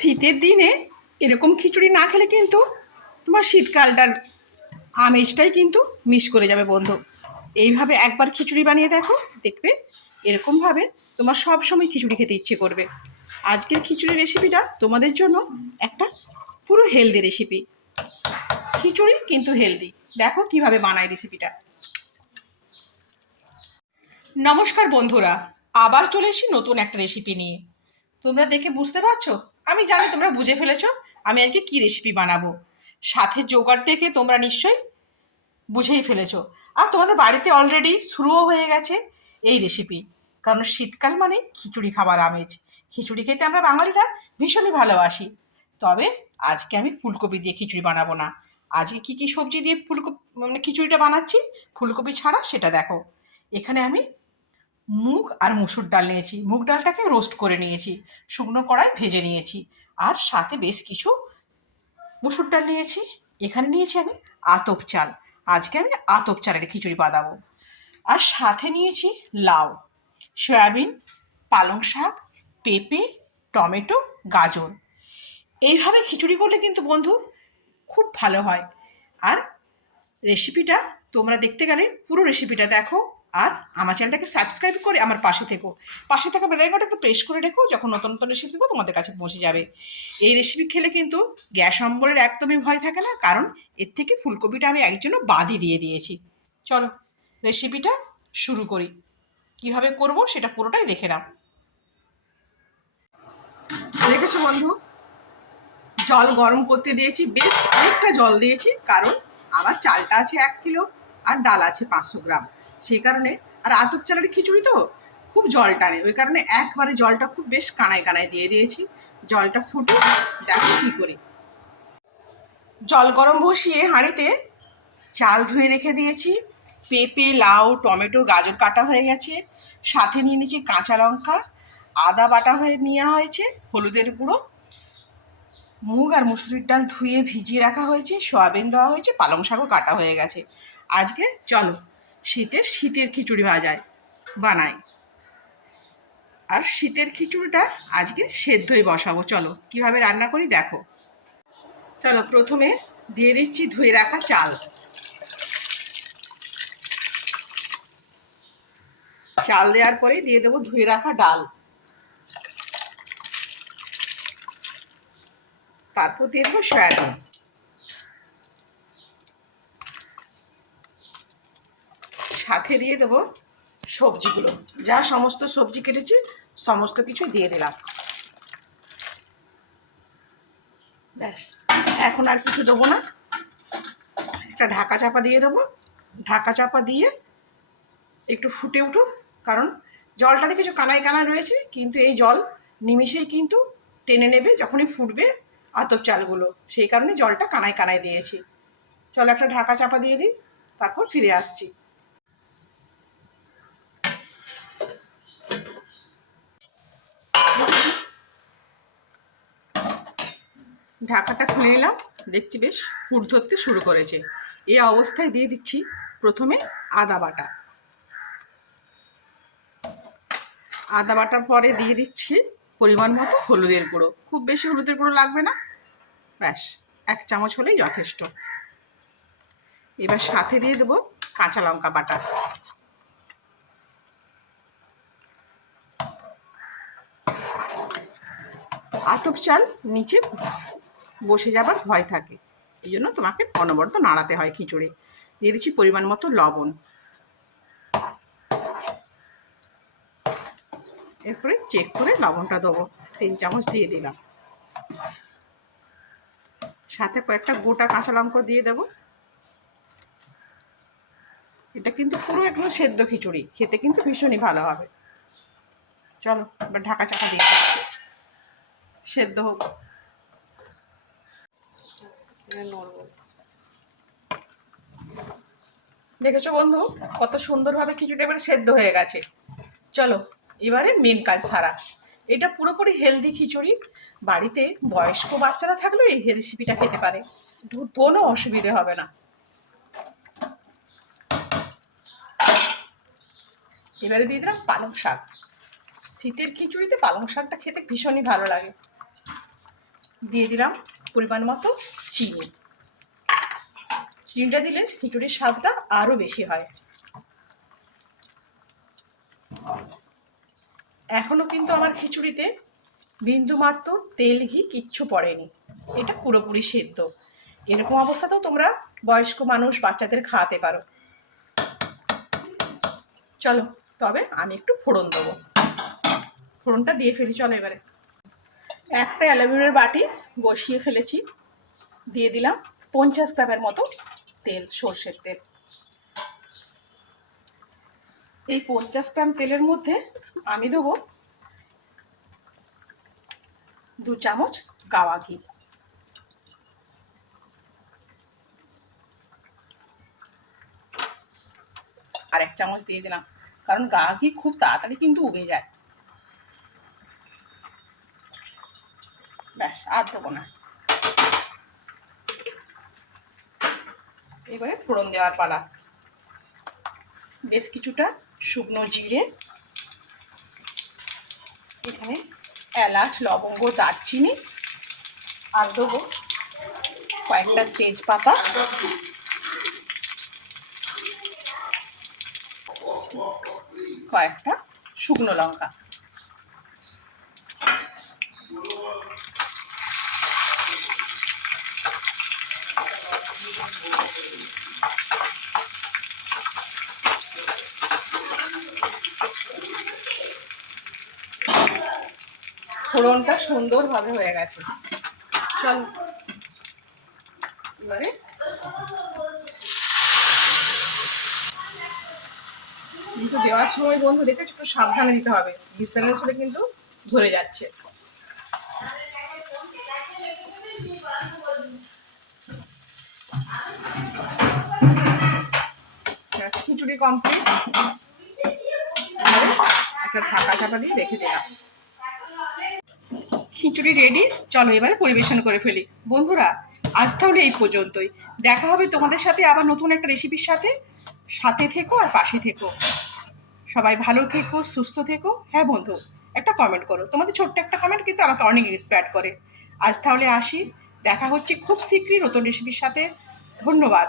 শীতের দিনে এরকম খিচুড়ি না খেলে কিন্তু তোমার শীতকালটার আমেজটাই কিন্তু মিস করে যাবে বন্ধু। এইভাবে একবার খিচুড়ি বানিয়ে দেখো, দেখবে এরকমভাবে তোমার সব সময় খিচুড়ি খেতে ইচ্ছে করবে। আজকের খিচুড়ি রেসিপিটা তোমাদের জন্য একটা পুরো হেলদি রেসিপি খিচুড়ি কিন্তু হেলদি দেখো কীভাবে বানায় রেসিপিটা নমস্কার বন্ধুরা, আবার চলে এসেছি নতুন একটা রেসিপি নিয়ে। তোমরা দেখে বুঝতে পারছ? আমি জানি তোমরা বুঝে ফেলেছো, আমি আজকে কি রেসিপি বানাবো? সাথে জোগাড় দেখে তোমরা নিশ্চয়ই বুঝেই ফেলেছো। আর তোমাদের বাড়িতে অলরেডি শুরুও হয়ে গেছে এই রেসিপি কারণ শীতকাল মানে খিচুড়ি খাবার আমেজ। খিচুড়ি খেতে আমরা বাঙালিরা ভীষণই ভালোবাসি। তবে আজকে আমি ফুলকপি দিয়ে খিচুড়ি বানাবো না। আজকে কি কি সবজি দিয়ে ফুলকপি মানে খিচুড়িটা বানাচ্ছি, ফুলকপি ছাড়া সেটা দেখো। এখানে আমি মুগ আর মুসুর ডাল নিয়েছি। মুগ ডালটাকে রোস্ট করে নিয়েছি, শুকনো কড়াই ভেজে নিয়েছি। আর সাথে বেশ কিছু মুসুর ডাল নিয়েছি। এখানে নিয়েছি আমি আতপ চাল। আজকে আমি আতপ চালের খিচুড়ি বানাবো। আর সাথে নিয়েছি লাউ, সয়াবিন, পালং শাক, পেঁপে, টমেটো, গাজর। এইভাবে খিচুড়ি করলে কিন্তু বন্ধু খুব ভালো হয়। আর রেসিপিটা তোমরা দেখতে গেলে পুরো রেসিপিটা দেখো। আর আমার চ্যানেলটাকে সাবস্ক্রাইব করে আমার পাশে থেকো। পাশে থাকা বেলাইকনটা একটু প্রেস করে রেখো, যখন নতুন নতুন রেসিপি দেবো তোমাদের কাছে পৌঁছে যাবে। এই রেসিপি খেলে কিন্তু গ্যাস অম্বলের একদমই ভয় থাকে না, কারণ এর থেকে ফুলকপিটা আমি একজন্য বাদি দিয়ে দিয়েছি। চলো রেসিপিটা শুরু করি। কীভাবে করব সেটা পুরোটাই দেখে নাও। দেখেছ বন্ধু? জল গরম করতে দিয়েছি, বেশ অনেকটা জল দিয়েছি, কারণ আমার চালটা আছে এক কিলো আর ডাল আছে পাঁচশো গ্রাম। সেই কারণে। আর আতপ চালের খিচুড়ি তো খুব জল টানে। ওই কারণে একবারে জলটা খুব বেশ কানায় কানায় দিয়ে দিয়েছি। জলটা ফুটে দেখো কী করি। জল গরম বসিয়ে হাঁড়িতে চাল ধুয়ে রেখে দিয়েছি। পেঁপে, লাউ, টমেটো, গাজর কাটা হয়ে গেছে। সাথে নিয়ে নিয়েছি কাঁচা লঙ্কা। আদা বাটা হয়ে নেওয়া হয়েছে, হলুদের গুঁড়ো। মুগ আর মুসুরির ডাল ধুয়ে ভিজিয়ে রাখা হয়েছে। সয়াবিন দেওয়া হয়েছে, পালং শাকও কাটা হয়ে গেছে। আজকে চলো শীতের শীতের খিচুড়ি ভাজায় বানাই আর শীতের খিচুড়িটা আজকে সেদ্ধই বসাবো, চলো। কীভাবে রান্না করি দেখো। চলো, প্রথমে দিয়ে দিচ্ছি ধুয়ে রাখা চাল। চাল দেওয়ার পরে দিয়ে দেবো ধুয়ে রাখা ডাল। তারপর দিয়ে দেবো সয়াবিন। সাথে দিয়ে দেবো সবজিগুলো। যা সমস্ত সবজি কেটেছি, সমস্ত কিছু দিয়ে দিলাম। ব্যাস, এখন আর কিছু দেবো না। একটা ঢাকা চাপা দিয়ে দেবো। ঢাকা চাপা দিয়ে একটু ফুটে উঠুক, কারণ জলটাতে কিছু কানায় কানায় রয়েছে, কিন্তু এই জল নিমিষেই কিন্তু টেনে নেবে যখনই ফুটবে আতপ চালগুলো। সেই কারণে জলটা কানায় কানায় দিয়েছি। চলো একটা ঢাকা চাপা দিয়ে দিই, তারপর ফিরে আসছি। ঢাকাটা খুলে নিলাম। দেখছি বেশ ফুট ধরতে শুরু করেছে। এই অবস্থায় দিয়ে দিচ্ছি প্রথমে আদা বাটা। আদা বাটার পরে দিয়ে দিচ্ছি পরিমাণ মতো হলুদের গুঁড়ো। খুব বেশি হলুদের গুঁড়ো লাগবে না। ব্যাস, এক চামচ হলেই যথেষ্ট। এবার সাথে দিয়ে দেবো কাঁচা লঙ্কা বাটা। আতপ চাল নিচে বসে যাবার ভয় থাকে। এই জন্য তোমাকে অনবরত নাড়াতে হয় খিচুড়ি। দিয়ে দিচ্ছি পরিমাণ মতো লবণ। এরপরে চেক করে লবণটা দেবো। তিন চামচ দিয়ে দিলাম। সাথে কয়েকটা গোটা কাঁচা লঙ্কা দিয়ে দেবো। এটা কিন্তু পুরো একদম সেদ্ধ খিচুড়ি। খেতে কিন্তু ভীষণই ভালো হবে। চলো, এবার ঢাকা চাকা দিয়ে সেদ্ধ হোক। দেখেছ বন্ধু? কত সুন্দরভাবে খিচুড়ি এবারে সেদ্ধ হয়ে গেছে। চলো, এবারে মেন কাজ সারা। এটা পুরোপুরি হেলদি খিচুড়ি। বাড়িতে বয়স্ক বাচ্চারা থাকলেও এই রেসিপিটা খেতে পারে। কোনো অসুবিধে হবে না। এবারে দিয়ে দিলাম পালং শাক। শীতের খিচুড়িতে পালং শাকটা খেতে ভীষণই ভালো লাগে। দিয়ে দিলাম পরিমাণ মতো চিনি। চিনিটা দিলে খিচুড়ির স্বাদটা আরও বেশি হয়। এখনও কিন্তু আমার খিচুড়িতে বিন্দু মাত্র তেল, ঘি কিচ্ছু পড়েনি। এটা পুরোপুরি সেদ্ধ। এরকম অবস্থাতেও তোমরা বয়স্ক মানুষ, বাচ্চাদের খাওয়াতে পারো। চলো, তবে আমি একটু ফোড়ন দেবো। ফোড়নটা দিয়ে ফেলি, চলো এবারে। একটা অ্যালুমিনিয়ামের বাটি বসিয়ে ফেলেছি। দিয়ে দিলাম পঞ্চাশ গ্রামের মতো তেল, সর্ষের তেল। এই পঞ্চাশ গ্রাম তেলের মধ্যে আমি দেবো দু চামচ গাওয়া ঘি। আর এক চামচ দিয়ে দিলাম। কারণ গা ঘি খুব তাড়াতাড়ি কিন্তু উবে যায়। ব্যাস, আর দেবো না। এবারে ফোড়ন দেওয়ার পালা। বেশ কিছুটা শুকনো জিরে, এখানে এলাচ, লবঙ্গ, দারচিনি, আর দেবো কয়েকটা তেজপাতা। কয়েকটা শুকনো লঙ্কা। ফোড়নটা সুন্দরভাবে হয়ে গেছে। চলো, এবারে। কিন্তু দেওয়ার সময় বন্ধু দেখে একটু সাবধানে দিতে হবে। বিস্তারের ছড়ে কিন্তু ধরে যাচ্ছে। খিচুড়ি কমপ্লিট একটা ঢাকা চাপা দিয়ে রেখে দিলাম। খিচুড়ি রেডি চলো, এবারে পরিবেশন করে ফেলি। বন্ধুরা, আজ তাহলে এই পর্যন্তই। দেখা হবে তোমাদের সাথে আবার নতুন একটা রেসিপির সাথে। সাথে থেকো আর পাশে থেকো। সবাই ভালো থেকো, সুস্থ থেকো। হ্যাঁ বন্ধু, একটা কমেন্ট করো। তোমাদের ছোট্ট একটা কমেন্ট কিন্তু আমাকে অনেক ইন্সপায়ার করে। আজ তাহলে আসি। দেখা হচ্ছে খুব শীঘ্রই নতুন রেসিপির সাথে। ধন্যবাদ।